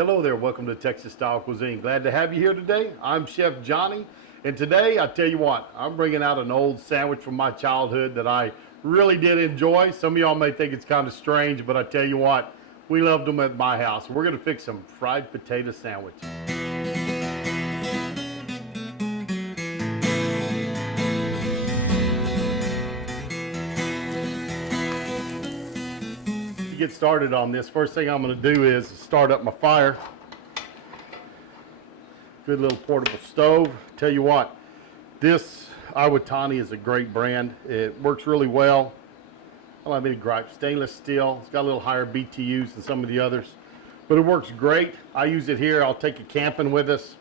Hello there, welcome to Texas Style Cuisine. Glad to have you here today. I'm Chef Johnny, and today, I tell you what, I'm bringing out an old sandwich from my childhood that I really did enjoy. Some of y'all may think it's kind of strange, but I tell you what, we loved them at my house. We're gonna fix some fried potato sandwich. Get started on this, first thing I'm going to do is start up my fire. Good little portable stove. Tell you what, this Iwatani is a great brand. It works really well. I don't have any gripes. Stainless steel. It's got a little higher BTUs than some of the others, but it works great. I use it here. I'll take it camping with us.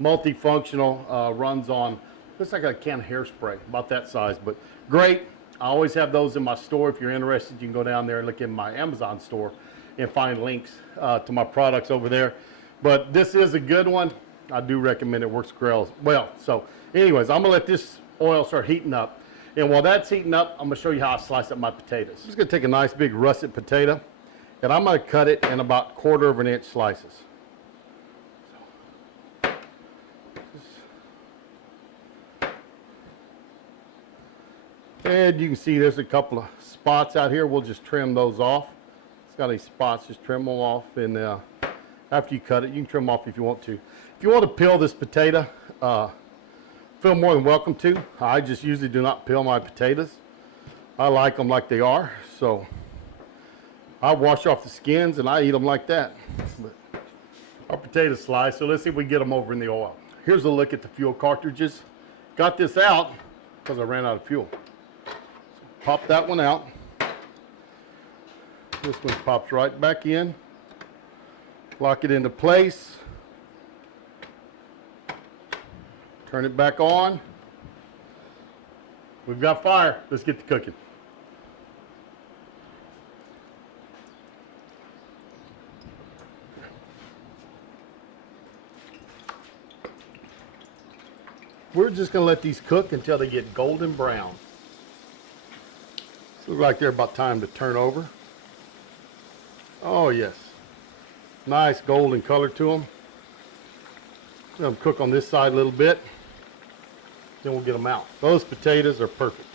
Multifunctional, runs on, looks like a can of hairspray, about that size, but great. I always have those in my store. If you're interested, you can go down there and look in my Amazon store and find links to my products over there. But this is a good one. I do recommend it. Works well. So anyways, I'm gonna let this oil start heating up. And while that's heating up, I'm gonna show you how I slice up my potatoes. I'm just gonna take a nice big russet potato and I'm gonna cut it in about 1/4 of an inch slices. And you can see there's a couple of spots out here. We'll just trim those off. It's got any spots, just trim them off. And after you cut it, you can trim them off if you want to. If you want to peel this potato, feel more than welcome to. I just usually do not peel my potatoes. I like them like they are. So I wash off the skins and I eat them like that. But our potato slice, so let's see if we can get them over in the oil. Here's a look at the fuel cartridges. Got this out because I ran out of fuel. Pop that one out. This one pops right back in. Lock it into place. Turn it back on. We've got fire. Let's get to cooking. We're just going to let these cook until they get golden brown. Look like they're about time to turn over. Oh yes, nice golden color to them. Let them cook on this side a little bit, then we'll get them out. Those potatoes are perfect.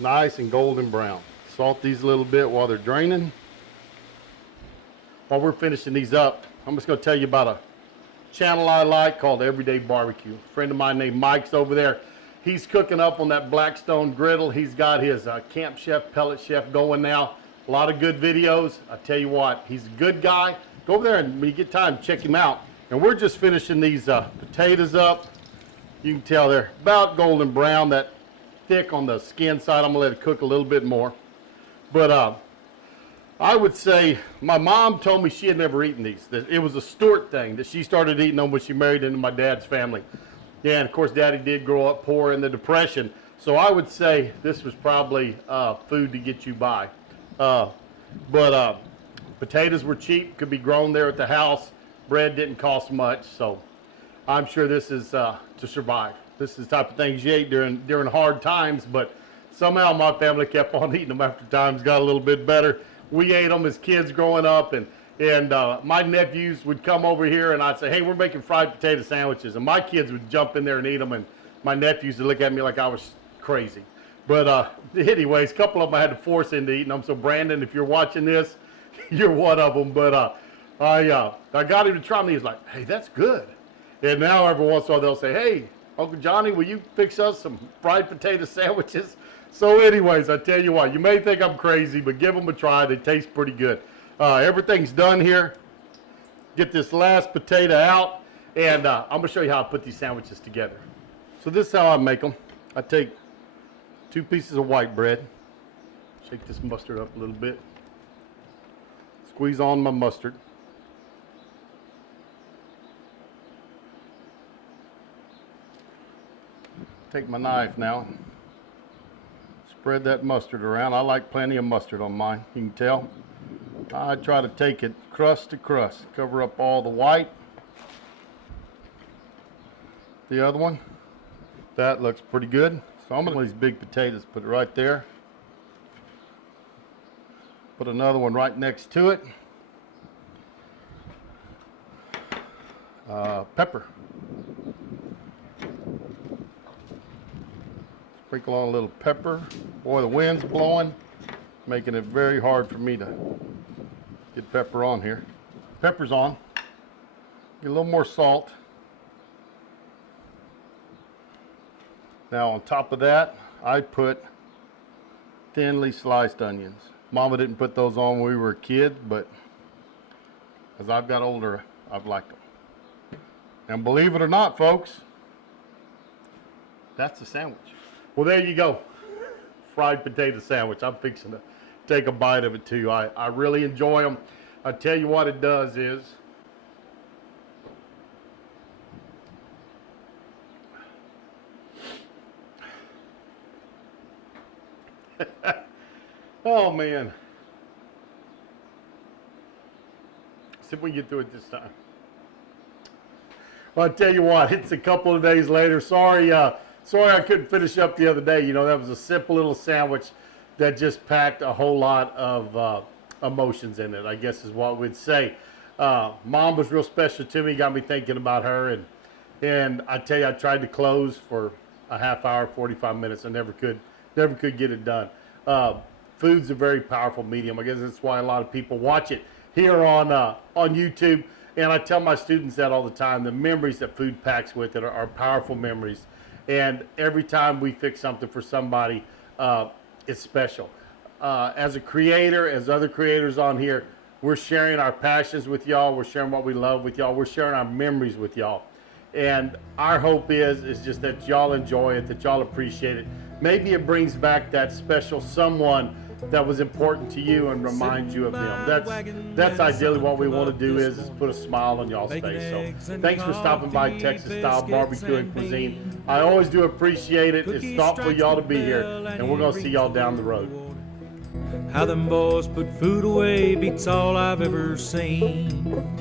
Nice and golden brown. Salt these a little bit while they're draining. While we're finishing these up, I'm just going to tell you about a channel I like called Everyday Barbecue. A friend of mine named Mike's over there. He's cooking up on that Blackstone griddle. He's got his Camp Chef, Pellet Chef going now. A lot of good videos. I tell you what, he's a good guy. Go over there and when you get time, check him out. And we're just finishing these potatoes up. You can tell they're about golden brown, that thick on the skin side. I'm gonna let it cook a little bit more. But I would say my mom told me she had never eaten these. That it was a Stewart thing, that she started eating them when she married into my dad's family. Yeah, and of course, Daddy did grow up poor in the Depression, so I would say this was probably food to get you by. But potatoes were cheap, could be grown there at the house. Bread didn't cost much, so I'm sure this is to survive. This is the type of things you ate during hard times, but somehow my family kept on eating them after times got a little bit better. We ate them as kids growing up, and my nephews would come over here and I'd say, hey, we're making fried potato sandwiches. And my kids would jump in there and eat them. And my nephews would look at me like I was crazy. But anyways, a couple of them I had to force into eating them. So Brandon, if you're watching this, you're one of them. But I got him to try them. He was like, hey, that's good. And now every once in a while they'll say, hey, Uncle Johnny, will you fix us some fried potato sandwiches? So anyways, I tell you what, you may think I'm crazy, but give them a try. They taste pretty good. Everything's done here. Get this last potato out, and I'm going to show you how I put these sandwiches together. So this is how I make them. I take 2 pieces of white bread, shake this mustard up a little bit, squeeze on my mustard. Take my knife now, spread that mustard around. I like plenty of mustard on mine, you can tell. I try to take it crust to crust, cover up all the white. The other one, that looks pretty good. So I'm going to these big potatoes, put it right there. Put another one right next to it. pepper. Sprinkle on a little pepper. Boy, the wind's blowing, making it very hard for me to get pepper on here. Pepper's on. Get a little more salt. Now on top of that, I put thinly sliced onions. Mama didn't put those on when we were kids, but as I've got older, I've liked them. And believe it or not, folks, that's the sandwich. Well, there you go. Fried potato sandwich. I'm fixing to take a bite of it too. I really enjoy them. I tell you what it does is, oh man. See if we can get through it this time. Well, I tell you what, it's a couple of days later. Sorry I couldn't finish up the other day. You know, that was a simple little sandwich that just packed a whole lot of emotions in it, I guess is what we'd say. Mom was real special to me, got me thinking about her, and I tell you, I tried to close for a half hour, 45 minutes. I never could get it done. Food's a very powerful medium. I guess that's why a lot of people watch it here on YouTube. And I tell my students that all the time. The memories that food packs with it are powerful memories. And every time we fix something for somebody, it's special. As a creator, as other creators on here, we're sharing our passions with y'all. We're sharing what we love with y'all. We're sharing our memories with y'all. And our hope is just that y'all enjoy it, that y'all appreciate it. Maybe it brings back that special someone that was important to you and reminds you of them. That's ideally what we want to do is put a smile on y'all's face. So thanks for stopping by Texas Style BBQ and Cuisine. I always do appreciate it. It's thoughtful y'all to be here, and we're going to see y'all down the road. How them boys put food away beats all I've ever seen.